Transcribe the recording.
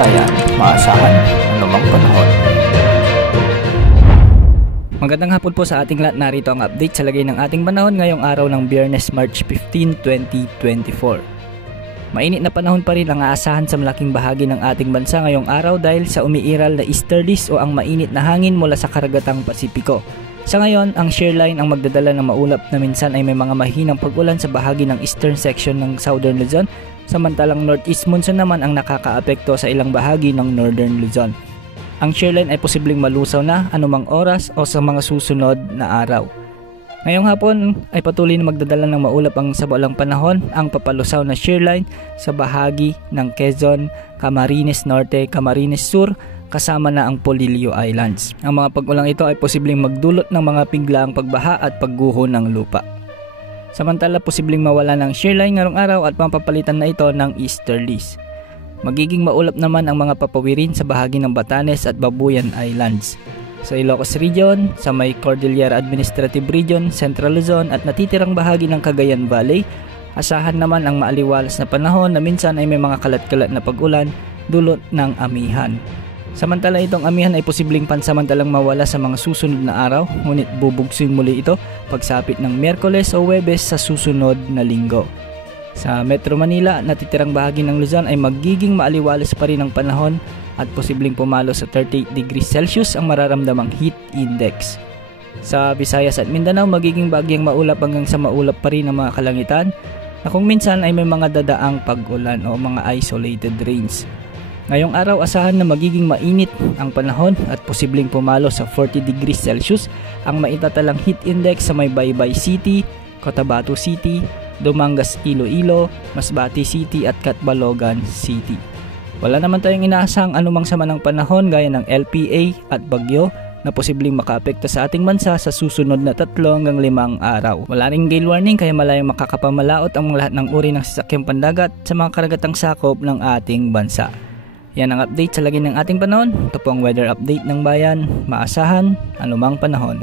bayan, maasahan anumang panahon. Magandang hapon po sa ating lahat. Narito ang update sa lagay ng ating panahon ngayong araw ng Biyernes, March 15, 2024. Mainit na panahon pa rin ang aasahan sa malaking bahagi ng ating bansa ngayong araw dahil sa umiiral na easterlies o ang mainit na hangin mula sa karagatang Pasipiko. Sa ngayon, ang shear line ang magdadala ng maulap na minsan ay may mga mahinang pag-ulan sa bahagi ng eastern section ng Southern Luzon, samantalang northeast monsoon naman ang nakakaapekto sa ilang bahagi ng Northern Luzon. Ang shear line ay posibleng malusaw na anumang oras o sa mga susunod na araw. Ngayong hapon ay patuloy na magdadala ng maulap ang sabalang panahon ang papalusaw na shear line sa bahagi ng Quezon, Camarines Norte, Camarines Sur, kasama na ang Polillo Islands. Ang mga pag-ulang ito ay posibleng magdulot ng mga biglaang pagbaha at pagguho ng lupa. Samantala, posibleng mawala ng shear line ngayong araw at mapapalitan na ito ng easterlies. Magiging maulap naman ang mga papawirin sa bahagi ng Batanes at Babuyan Islands. Sa Ilocos Region, sa may Cordillera Administrative Region, Central Luzon at natitirang bahagi ng Cagayan Valley, asahan naman ang maaliwalas na panahon na minsan ay may mga kalat-kalat na pag-ulan dulot ng amihan. Samantala, itong amihan ay posibleng pansamantalang mawala sa mga susunod na araw, ngunit bubugsin muli ito pagsapit ng Miyerkules o Huwebes sa susunod na linggo. Sa Metro Manila, natitirang bahagi ng Luzon ay magiging maaliwalas pa rin ang panahon at posibleng pumalo sa 38 degrees Celsius ang mararamdamang heat index. Sa Visayas at Mindanao, magiging bagyang maulap hanggang sa maulap pa rin ang mga kalangitan na kung minsan ay may mga dadaang pag-ulan o mga isolated rains. Ngayong araw, asahan na magiging mainit ang panahon at posibleng pumalo sa 40 degrees Celsius ang maitatalang heat index sa may Baybay City, Cotabato City, Dumangas Iloilo, Masbate City at Catbalogan City. Wala naman tayong inaasahang anumang sama ng panahon gaya ng LPA at bagyo na posibleng makaapekto sa ating bansa sa susunod na 3 hanggang 5 araw. Wala ring gale warning kaya malayong makakapamalaot ang lahat ng uri ng sasakyang pandagat sa mga karagatang sakop ng ating bansa. Yan ang update sa lagay ng ating panahon. Ito po ang weather update ng bayan. Maasahan anumang panahon.